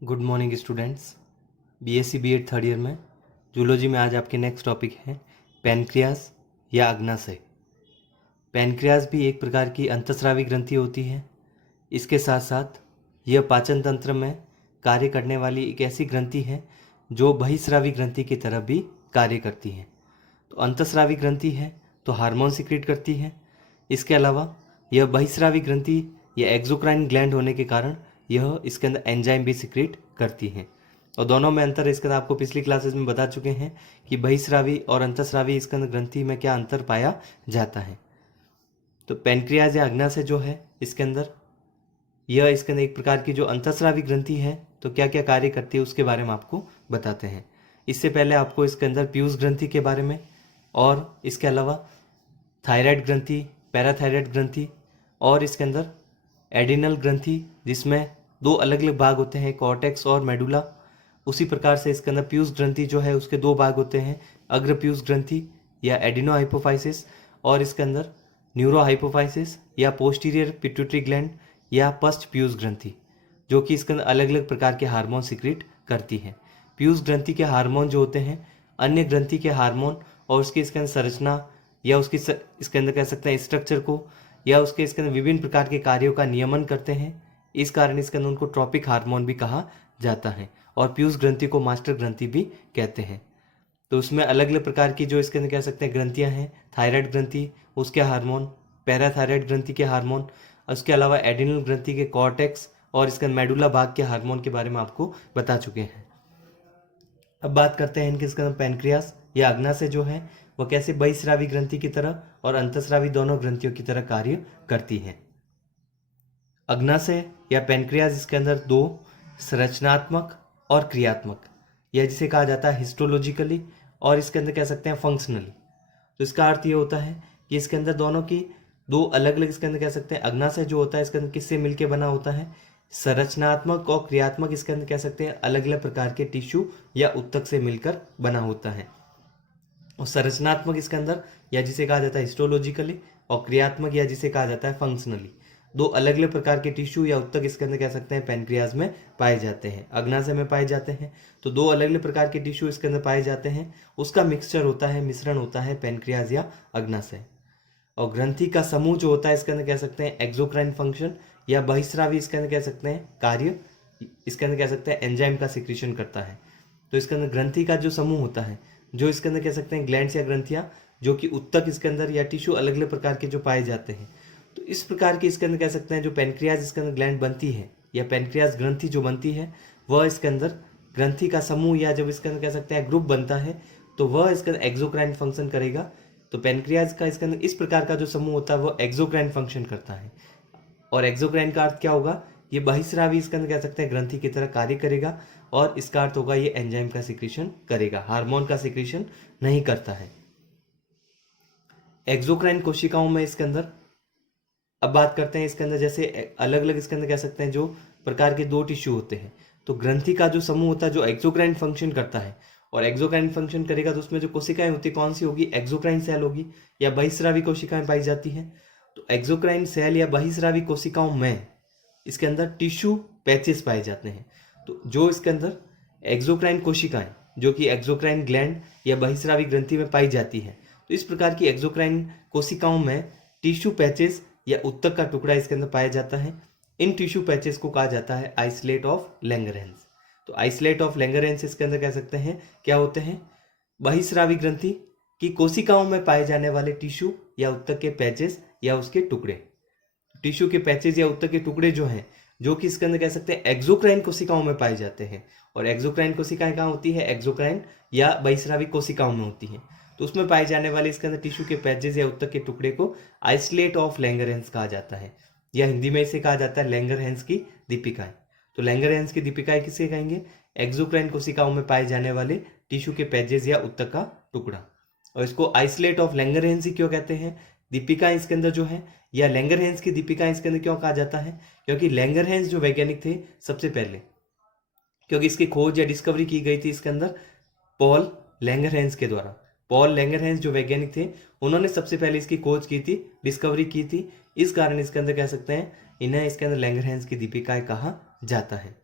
Good morning students. BSc BEd third year में zoology में आज आपके नेक्स्ट टॉपिक है पैनक्रियाज या अग्नाशय। पैनक्रियाज भी एक प्रकार की अंतस्रावी ग्रंथि होती है। इसके साथ साथ यह पाचन तंत्र में कार्य करने वाली एक ऐसी ग्रंथि है जो बहिस्रावी ग्रंथि की तरह भी कार्य करती है। तो अंतस्रावी ग्रंथि है तो हार्मोन सिक्रीट करती है। इसके अलावा यह बहिस्रावी ग्रंथि या एक्सोक्राइन ग्लैंड होने के कारण यह इसके अंदर एंजाइम भी सिक्रीट करती है। और दोनों में अंतर इसके अंदर आपको पिछली क्लासेस में बता चुके हैं कि बहिस्रावी और अंतस्रावी इसके अंदर ग्रंथि में क्या अंतर पाया जाता है। तो पैनक्रियाज या अग्नाशय जो है इसके अंदर यह इसके अंदर एक प्रकार की जो अंतस्रावी ग्रंथि है तो क्या क्या कार्य करती है उसके बारे में आपको बताते हैं। इससे पहले आपको इसके अंदर पीयूष ग्रंथि के बारे में और इसके अलावा थायराइड ग्रंथि, पैराथायराइड ग्रंथि और इसके अंदर एडिनल ग्रंथि जिसमें दो अलग अलग भाग होते हैं, कॉर्टेक्स और मेडुला। उसी प्रकार से इसके अंदर पीयूष ग्रंथि जो है उसके दो भाग होते हैं, अग्र पीयूष ग्रंथि या एडिनो हाइपोफाइसिस और इसके अंदर न्यूरो हाइपोफाइसिस या पोस्टीरियर पिट्यूटरी ग्लैंड या पश्च पीयूष ग्रंथि, जो कि इसके अंदर अलग अलग प्रकार के हार्मोन सिक्रीट करती है। पीयूष ग्रंथि के हार्मोन जो होते हैं अन्य ग्रंथि के हार्मोन और उसकी इसके अंदर संरचना या उसकी इसके अंदर कह सकते हैं स्ट्रक्चर को या उसके इसके अंदर विभिन्न प्रकार के कार्यों का नियमन करते हैं। इस कारण इसके अंदर उनको ट्रॉपिक हार्मोन भी कहा जाता है और पीयूष ग्रंथि को मास्टर ग्रंथि भी कहते हैं। तो उसमें अलग अलग प्रकार की जो इसके अंदर कह सकते हैं ग्रंथियां हैं, थायराइड ग्रंथि उसके हार्मोन, पैराथायराइड ग्रंथि के हार्मोन, उसके अलावा एडिनल ग्रंथि के कॉर्टेक्स और इसके मेडुला भाग के हार्मोन के बारे में आपको बता चुके हैं। अब बात करते हैं इनके इसके अंदर पैनक्रियास या अग्नाशय जो है वह कैसे बहिस्रावी ग्रंथि की तरह और अंतस्रावी दोनों ग्रंथियों की तरह कार्य करती है। अग्नाशय या पैनक्रियाज इसके अंदर दो संरचनात्मक और क्रियात्मक, या जिसे कहा जाता है हिस्टोलॉजिकली और इसके अंदर कह सकते हैं फंक्शनली। तो इसका अर्थ ये होता है कि इसके अंदर दोनों की दो अलग अलग इसके अंदर कह सकते हैं अग्नाशय जो होता है इसके अंदर किससे मिलकर बना होता है, संरचनात्मक और क्रियात्मक इसके अंदर कह सकते हैं अलग अलग प्रकार के टिश्यू या उत्तक से मिलकर बना होता है। और संरचनात्मक इसके अंदर या जिसे कहा जाता है हिस्टोलॉजिकली और क्रियात्मक या जिसे कहा जाता है फंक्शनली, दो अलग अलग प्रकार के टिश्यू या उत्तक इसके अंदर कह सकते हैं पैनक्रियाज में पाए जाते हैं, अग्नाशय में पाए जाते हैं। तो दो अलग अलग प्रकार के टिश्यू इसके अंदर पाए जाते हैं, उसका मिक्सचर होता है, मिश्रण होता है पैनक्रियाज या अग्नाशय। और ग्रंथि का समूह जो होता है इसके अंदर कह सकते हैं एक्सोक्राइन फंक्शन या बहिस्रावी इसके अंदर कह सकते हैं कार्य, इसके अंदर कह सकते हैं एंजाइम का सिक्रीशन करता है। तो इसके अंदर ग्रंथि का जो समूह होता है जो इसके अंदर कह सकते हैं ग्लैंड्स या ग्रंथियां जो कि उत्तक इसके अंदर या टिश्यू अलग अलग प्रकार के जो पाए जाते हैं। तो इस प्रकार की इसके अंदर कह सकते हैं जो पैनक्रियाज इसके अंदर ग्लैंड बनती है या पैनक्रियाज ग्रंथि जो बनती है वह इसके अंदर ग्रंथि का समूह या जब इसके अंदर कह सकते हैं ग्रुप बनता है तो वह इसके अंदर एक्सोक्राइन फंक्शन करेगा। तो पैनक्रियाज का इसके अंदर इस प्रकार का जो समूह होता है वह एक्सोक्राइन फंक्शन करता है। और एक्सोक्राइन का अर्थ क्या होगा, ये बहिस्रावी इसके अंदर कह सकते हैं ग्रंथि की तरह कार्य करेगा और इसका अर्थ होगा ये एंजाइम का सिक्रीशन करेगा, हार्मोन का सिक्रीशन नहीं करता है। एक्सोक्राइन कोशिकाओं में इसके अंदर अब बात करते हैं इसके अंदर जैसे अलग अलग इसके अंदर कह सकते हैं जो प्रकार के दो टिश्यू होते हैं। तो ग्रंथि का जो समूह होता है जो एक्सोक्राइन फंक्शन करता है और एक्सोक्राइन फंक्शन करेगा तो उसमें जो कोशिकाएं होती है कौन सी होगी, एक्सोक्राइन सेल होगी या बहिस्रावी कोशिकाएं पाई जाती हैं। तो एक्सोक्राइन सेल या बहिस्रावी कोशिकाओं में इसके अंदर टिश्यू पैचेस पाए जाते हैं। तो जो इसके अंदर एक्सोक्राइन कोशिकाएं जो कि एक्सोक्राइन ग्लैंड या बहिस्रावी ग्रंथि में पाई जाती है, तो इस प्रकार की एक्सोक्राइन कोशिकाओं में टिश्यू पैचेस या उत्तक का टुकड़ा इसके अंदर पाया जाता है। इन टिश्यू पैचेस को कहा जाता है आइसोलेट ऑफ लैंगरहैंस। तो आइसोलेट ऑफ लैंगरहैंस इसके अंदर कह सकते हैं क्या होते हैं, बहिस्रावी ग्रंथि की कोशिकाओं में पाए जाने वाले टिश्यू या उत्तक के पैचेस या उसके टुकड़े। टिश्यू के पैचेज या उत्तक के टुकड़े जो हैं जो कि इसके अंदर कह सकते हैं एक्सोक्राइन कोशिकाओं में पाए जाते हैं। और एक्सोक्राइन कोशिकाएं कहाँ होती है, एक्सोक्राइन या बहिस्रावी कोशिकाओं में होती हैं। तो उसमें पाए जाने वाले इसके अंदर टिश्यू के पैचेज या उत्तक के टुकड़े को आइसोलेट ऑफ लैंगरहैंस कहा जाता है या हिंदी में इसे कहा जाता है लैंगरहैंस की दीपिकाएं। तो लैंगरहैंस की दीपिकाएं किसे कहेंगे, एक्सोक्राइन कोशिकाओं में पाए जाने वाले टिश्यू के पैचेज या उत्तक का टुकड़ा। और इसको आइसोलेट ऑफ लैंगरहैंस ही क्यों कहते हैं, दीपिका इसके अंदर जो है या लैंगरहैंस की दीपिका इसके अंदर क्यों कहा जाता है, क्योंकि लैंगरहैंस जो वैज्ञानिक थे सबसे पहले, क्योंकि इसकी खोज या डिस्कवरी की गई थी इसके अंदर पॉल लैंगरहैंस के द्वारा। पॉल लैंगरहैंस जो वैज्ञानिक थे उन्होंने सबसे पहले इसकी खोज की थी, डिस्कवरी की थी। इस कारण इसके अंदर कह सकते हैं इन्हें इसके अंदर लैंगरहैंस की दीपिकाएं कहा जाता है।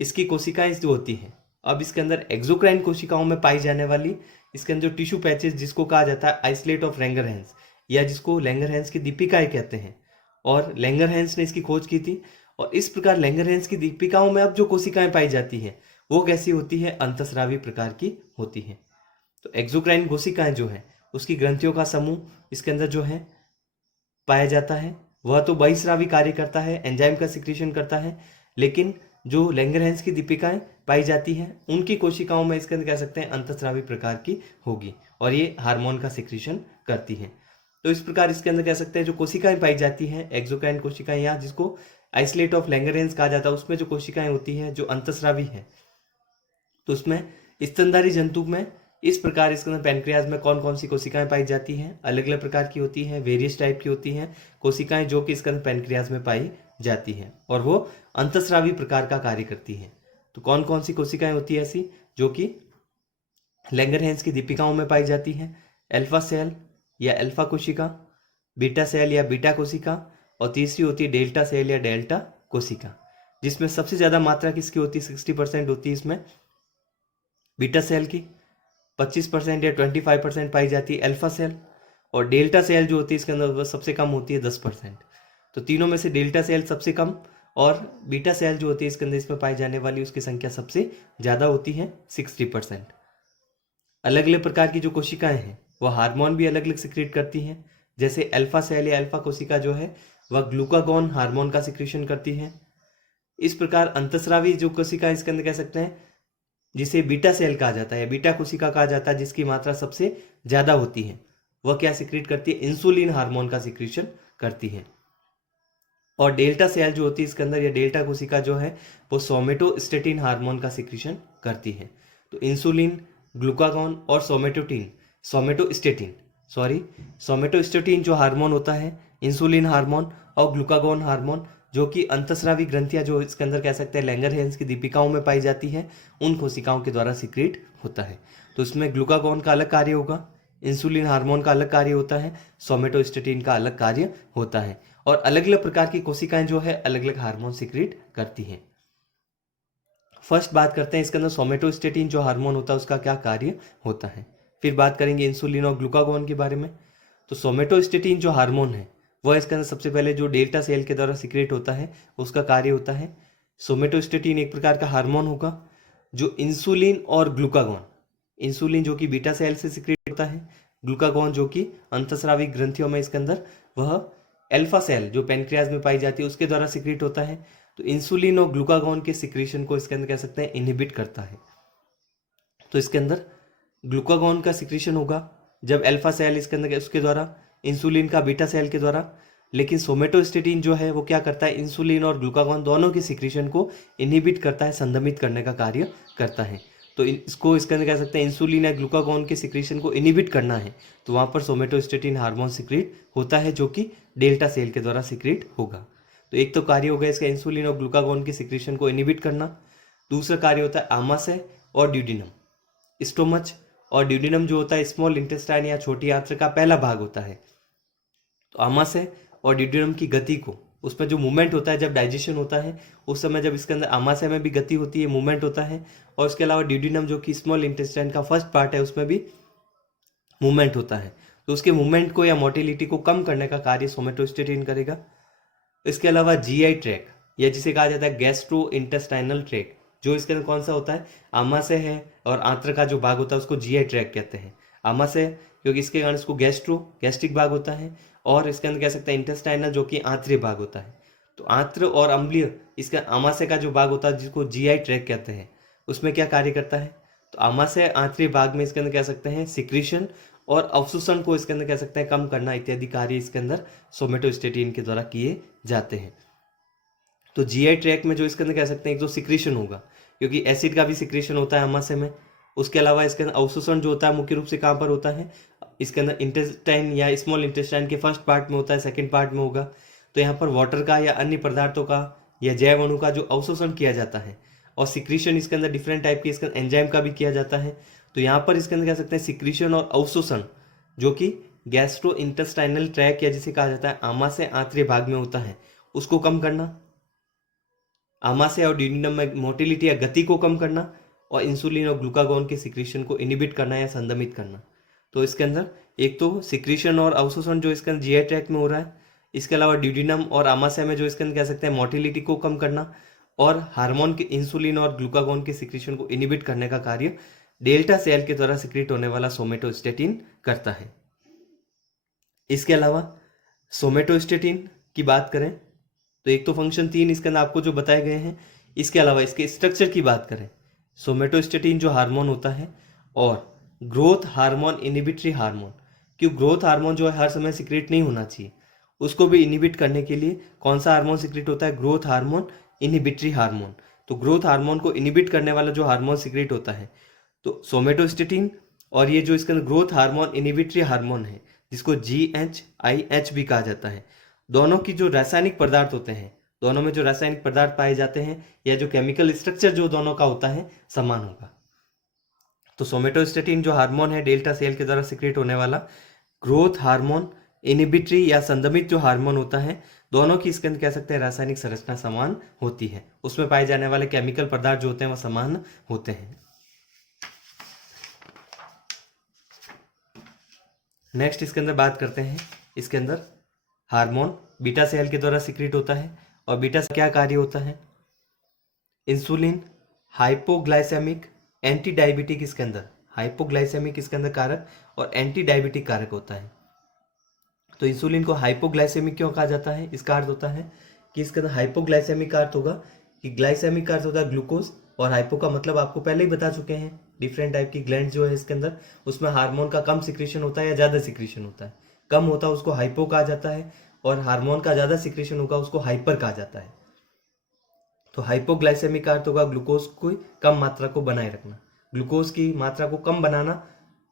इसकी कोशिकाएं जो होती हैं, अब इसके अंदर एक्सोक्राइन कोशिकाओं में पाई जाने वाली इसके अंदर जो टिश्यू पैचेस जिसको कहा जाता है आइसोलेट ऑफ लैंगरहैंस या जिसको लैंगरहैंस की दीपिकाएं कहते हैं, और लैंगरहैंस ने इसकी खोज की थी। और इस प्रकार लैंगरहैंस की दीपिकाओं में अब जो कोशिकाएं पाई जाती हैं वो कैसी होती है, अंतःस्रावी प्रकार की होती है। तो एक्सोक्राइन कोशिकाएं जो है उसकी ग्रंथियों का समूह इसके अंदर जो है पाया जाता है, वह तो बहिस्रावी कार्य करता है, एंजाइम का सिक्रीशन करता है, लेकिन जो लैंगरहैंस की दीपिकाएं पाई जाती हैं उनकी कोशिकाओं में इसके अंदर कह सकते हैं अंतःस्रावी प्रकार की होगी और ये हार्मोन का सिक्रीशन करती हैं। तो इस प्रकार इसके अंदर कह सकते हैं जो कोशिकाएं पाई जाती हैं एक्सोक्राइन कोशिकाएं या जिसको आइसोलेट ऑफ लैंगरहैंस कहा जाता है, उसमें जो कोशिकाएं होती हैं जो अंतःस्रावी है, तो उसमें स्तनधारी जंतु में इस प्रकार इसके अंदर पैनक्रियाज में कौन कौन सी कोशिकाएं पाई जाती हैं, अलग अलग प्रकार की होती हैं, वेरियस टाइप की होती हैं कोशिकाएं जो कि इसके अंदर पैनक्रियाज में पाई जाती हैं और वो अंतःस्रावी प्रकार का कार्य करती हैं। तो कौन कौन सी कोशिकाएं होती है ऐसी जो कि लैंगरहैंस की दीपिकाओं में पाई जाती हैं? अल्फा सेल या अल्फा कोशिका, बीटा सेल या बीटा कोशिका, और तीसरी होती है डेल्टा सेल या डेल्टा कोशिका, जिसमें सबसे ज़्यादा मात्रा किसकी होती है, 60% होती है इसमें बीटा सेल की, 25% या 25% पाई जाती है अल्फा सेल, और डेल्टा सेल जो होती है इसके अंदर सबसे कम होती है 10%। तो तीनों में से डेल्टा सेल सबसे कम और बीटा सेल जो होती है इसके अंदर इसमें पाई जाने वाली उसकी संख्या सबसे ज़्यादा होती है 60%। अलग अलग प्रकार की जो कोशिकाएं हैं वह हार्मोन भी अलग अलग सिक्रेट करती हैं। जैसे अल्फा सेल या अल्फा कोशिका जो है वह ग्लूकागॉन हार्मोन का सिक्रेशन करती है। इस प्रकार अंतःस्रावी जो कोशिका इसके अंदर कह सकते हैं जिसे बीटा सेल कहा जाता है या बीटा कोशिका कहा जाता है जिसकी मात्रा सबसे ज़्यादा होती है, वह क्या सिक्रेट करती है, इंसुलिन हार्मोन का सिक्रेशन करती है। और डेल्टा सेल जो होती है इसके अंदर या डेल्टा कोशिका जो है वो सोमेटोस्टेटिन हार्मोन का सिक्रेशन करती है। तो इंसुलिन, ग्लूकागॉन और सोमेटोस्टेटिन जो हार्मोन होता है, इंसुलिन हार्मोन और ग्लूकागॉन हार्मोन जो कि अंतःस्रावी ग्रंथियां जो इसके अंदर कह सकते हैं लैंगरहैंस की दीपिकाओं में पाई जाती है उन कोशिकाओं के द्वारा सिक्रेट होता है। तो इसमें ग्लूकागॉन का अलग कार्य होगा, इंसुलिन हार्मोन का अलग कार्य होता है, सोमेटोस्टेटिन का अलग कार्य होता है, और अलग अलग प्रकार की कोशिकाएं जो है अलग अलग हार्मोन सिक्रेट करती हैं। फर्स्ट बात करते हैं इसके अंदर सोमेटोस्टेटिन जो हार्मोन होता है उसका क्या कार्य होता है, फिर बात करेंगे इंसुलिन और ग्लूकागॉन के बारे में। तो सोमेटोस्टेटिन जो हार्मोन है वह इसके अंदर सबसे पहले जो डेल्टा सेल के द्वारा सिक्रेट होता है उसका कार्य होता है। सोमेटोस्टेटिन एक प्रकार का हार्मोन होगा जो इंसुलिन और ग्लूकागॉन, इंसुलिन जो कि बीटा सेल से सिक्रेट होता है, ग्लूकागॉन जो कि अंतःस्रावी ग्रंथियों में इसके अंदर वह अल्फा सेल जो पैनक्रियाज में पाई जाती है उसके द्वारा सिक्रेट होता है। तो इंसुलिन और ग्लूकागॉन के सिक्रेशन को इसके अंदर कह सकते हैं इनहिबिट करता है। तो इसके अंदर ग्लूकागॉन का सिक्रेशन होगा जब अल्फा सेल इसके अंदर उसके द्वारा, इंसुलिन का बीटा सेल के द्वारा, लेकिन सोमेटोस्टेटिन जो है वो क्या करता है, इंसुलिन और ग्लूकागॉन दोनों के सिक्रेशन को इनहिबिट करता है, संदमित करने का कार्य करता है। तो इसको इसके अंदर कह सकते हैं इंसुलिन या ग्लूकागॉन के सिक्रेशन को इनहिबिट करना है तो वहाँ पर सोमेटोस्टेटिन हार्मोन सिक्रेट होता है जो कि डेल्टा सेल के द्वारा सिक्रेट होगा। तो एक तो कार्य होगा इसका इंसुलिन और ग्लूकागॉन के सिक्रेशन को इनहिबिट करना। दूसरा कार्य होता है आमाशय और ड्यूडिनम, स्टोमच और ड्यूडिनम जो होता है स्मॉल इंटेस्टाइन या छोटी आंत्र का पहला भाग होता है। तो आमाशय और ड्यूडिनम की गति को, उसमें जो मूवमेंट होता है जब डाइजेशन होता है उस समय जब इसके अंदर आमाशय में भी गति होती है, मूवमेंट होता है, और उसके अलावा ड्यूडिनम जो कि स्मॉल इंटेस्टाइन का फर्स्ट पार्ट है उसमें भी मूवमेंट होता है। तो उसके मूवमेंट को या मोटिलिटी को कम करने का कार्य सोमेटोस्टेटिन करेगा। इसके अलावा जीआई ट्रैक या जिसे कहा जाता है गैस्ट्रो इंटेस्टाइनल ट्रैक, जो इसके अंदर कौन सा होता है, आमाशय है और आंत्र का जो भाग होता है उसको जीआई ट्रैक कहते हैं। आमाशय क्योंकि इसके कारण इसको गैस्ट्रिक भाग होता है, और इसके अंदर कह सकते हैं इंटेस्टाइनल जो कि आंतरिक भाग होता है। तो आंत्र और अम्लीय इसका आमाशय का जो भाग होता है जिसको जीआई ट्रैक कहते हैं उसमें क्या कार्य करता है, तो आमाशय आंतरिक भाग में इसके अंदर कह सकते हैं सिक्रीशन और अवशोषण को इसके अंदर कह सकते हैं कम करना इत्यादि कार्य इसके अंदर सोमेटोस्टेटिन के द्वारा किए जाते हैं। तो जीआई ट्रैक में जो इसके अंदर कह सकते हैं एक तो सिक्रीशन होगा क्योंकि एसिड का भी सिक्रीशन होता है आमाशय में। उसके अलावा इसके अंदर अवशोषण जो होता है मुख्य रूप से कहाँ पर होता है, इसके अंदर इंटेस्टाइन या स्मॉल इंटेस्टाइन के फर्स्ट पार्ट में होता है, सेकंड पार्ट में होगा। तो यहाँ पर वाटर का या अन्य पदार्थों का या जैव अणु का जो अवशोषण किया जाता है, और सिक्रीशन इसके अंदर डिफरेंट टाइप के इसके अंदर एंजाइम का भी किया जाता है। तो यहाँ पर इसके अंदर कह सकते हैं सिक्रीशन और अवशोषण जो कि गैस्ट्रो इंटेस्टाइनल ट्रैक या जिसे कहा जाता है आमाशय आंतरिक भाग में होता है उसको कम करना। आमाशय और ड्यूodenum में मोटिलिटी या गति को कम करना, और इंसुलिन और ग्लूकागॉन के सिक्रीशन को इनिबिट करना या संदमित करना। तो इसके अंदर एक तो सिक्रीशन और अवशोषण जो इसके अंदर जीआई ट्रैक्ट में हो रहा है, इसके अलावा ड्यूodenum और आमाशय में जो इसके अंदर कह सकते हैं मोटिलिटी को कम करना और हार्मोन के इंसुलिन और ग्लूकागॉन के सिक्रीशन को इनिबिट करने का कार्य डेल्टा सेल के द्वारा सिक्रीट होने वाला सोमेटोस्टेटिन करता है। इसके अलावा सोमेटोस्टेटिन की बात करें तो एक तो फंक्शन 3 इसके अंदर आपको जो बताए गए हैं, इसके अलावा इसके स्ट्रक्चर की बात करें, सोमेटोस्टेटिन जो हार्मोन होता है और ग्रोथ हार्मोन इनिबिटरी हार्मोन, क्यों ग्रोथ हार्मोन जो है हर समय सिक्रेट नहीं होना चाहिए, उसको भी इनिबिट करने के लिए कौन सा हार्मोन सिक्रेट होता है, ग्रोथ हार्मोन इनिबिटरी हार्मोन। तो ग्रोथ हार्मोन को इनिबिट करने वाला जो हार्मोन सिक्रेट होता है तो सोमेटोस्टेटिन, और ये जो इसके अंदर ग्रोथ हार्मोन इनिबिटरी हार्मोन है जिसको GHIH भी कहा जाता है, दोनों की जो रासायनिक पदार्थ होते हैं, दोनों में जो रासायनिक पदार्थ पाए जाते हैं या जो केमिकल स्ट्रक्चर जो दोनों का होता है समान होगा। तो सोमेटोस्टेटिन जो हार्मोन है डेल्टा सेल के द्वारा सिक्रेट होने वाला ग्रोथ हार्मोन इनिबिटरी या संदमित जो हार्मोन होता है, दोनों की इसके अंदर कह सकते हैं रासायनिक संरचना समान होती है, उसमें पाए जाने वाले केमिकल पदार्थ जो होते हैं वो समान होते हैं। नेक्स्ट इसके अंदर बात करते हैं, इसके अंदर हार्मोन बीटा सेल के द्वारा सिक्रेट होता है और बीटा से क्या कार्य होता है, इंसुलिन हाइपोग्लाइसेमिक एंटी डायबिटिक, इसके अंदर हाइपोग्लाइसेमिक इसके अंदर कारक और एंटी डायबिटिक कारक होता है। तो इंसुलिन को हाइपोग्लाइसेमिक क्यों कहा जाता है, इसका अर्थ होता है कि इसके अंदर हाइपोग्लाइसेमिक का अर्थ होगा कि ग्लाइसेमिक का अर्थ होता है ग्लूकोज, और हाइपो का मतलब आपको पहले ही बता चुके हैं, डिफरेंट टाइप की ग्लैंड जो है इसके अंदर उसमें हार्मोन का कम सिक्रेशन होता है या ज़्यादा सिक्रेशन होता है, कम होता है उसको हाइपो कहा जाता है और हार्मोन का ज़्यादा सिक्रेशन होगा उसको हाइपर कहा जाता है। तो हाइपोग्लाइसेमिक का अर्थ होगा ग्लूकोज को कम मात्रा को बनाए रखना, ग्लूकोज की मात्रा को कम बनाना।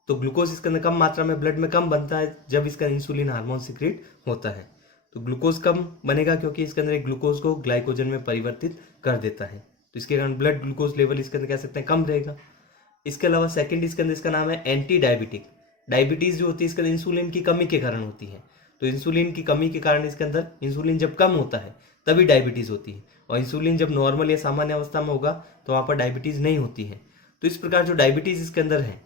तो ग्लूकोज इसके अंदर कम मात्रा में ब्लड में कम बनता है जब इसका इंसुलिन हार्मोन सिक्रेट होता है, तो ग्लूकोज कम बनेगा क्योंकि इसके अंदर एक ग्लूकोज को ग्लाइकोजन में परिवर्तित कर देता है, तो इसके कारण ब्लड ग्लूकोज लेवल इसके अंदर कह सकते हैं कम रहेगा। इसके अलावा सेकंड इसके अंदर इसका नाम है एंटी डायबिटिक। डायबिटीज जो होती है इसके अंदर इंसुलिन की कमी के कारण होती है, तो इंसुलिन की कमी के कारण इसके अंदर इंसुलिन जब कम होता है तभी डायबिटीज होती है, और इंसुलिन जब नॉर्मल या सामान्य अवस्था में होगा तो वहाँ पर डायबिटीज नहीं होती है। तो इस प्रकार जो डायबिटीज इसके अंदर है,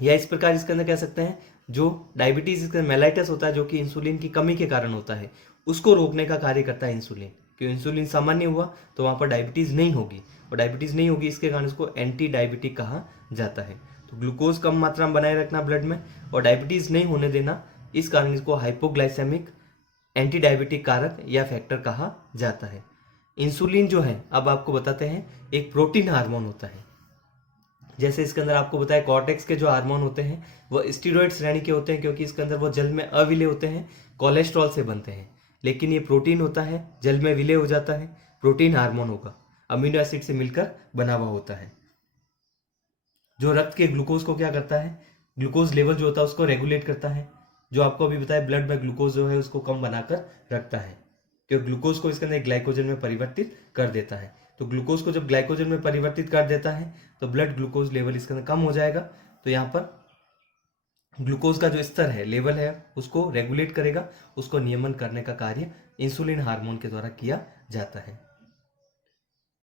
या इस प्रकार इसके अंदर कह सकते हैं जो डायबिटीज इसके अंदर मेलाइटस होता है जो कि इंसुलिन की कमी के कारण होता है, उसको रोकने का कार्य करता है इंसुलिन। क्यों इंसुलिन सामान्य हुआ तो वहाँ पर डायबिटीज नहीं होगी, और डायबिटीज नहीं होगी इसके कारण इसको एंटी डायबिटिक कहा जाता है। तो ग्लूकोज कम मात्रा में बनाए रखना ब्लड में और डायबिटीज नहीं होने देना, इस कारण इसको हाइपोग्लाइसेमिक एंटी डायबिटिक कारक या फैक्टर कहा जाता है। इंसुलिन जो है अब आपको बताते हैं एक प्रोटीन हार्मोन होता है, जैसे इसके अंदर आपको बताया कॉर्टेक्स के जो हार्मोन होते हैं वो स्टीरॉयड श्रेणी के होते हैं क्योंकि इसके अंदर वो जल में अविलेय होते हैं, कोलेस्ट्रॉल से बनते हैं, लेकिन ये प्रोटीन होता है जल में विलय हो जाता है, प्रोटीन हार्मोन होगा, अमीनो एसिड से मिलकर बना हुआ होता है, जो रक्त के ग्लूकोज को क्या करता है, ग्लूकोज लेवल जो होता है उसको रेगुलेट करता है, जो आपको अभी बताया ब्लड में ग्लूकोज जो है उसको कम बनाकर रखता है, क्योंकि ग्लूकोज को इसके अंदर ग्लाइकोजन में परिवर्तित कर देता है। तो ग्लूकोज को जब ग्लाइकोजन में परिवर्तित कर देता है तो ब्लड ग्लूकोज लेवल इसके अंदर कम हो जाएगा, तो यहाँ पर ग्लूकोज का जो स्तर है लेवल है उसको रेगुलेट करेगा, उसको नियमन करने का कार्य इंसुलिन हार्मोन के द्वारा किया जाता है।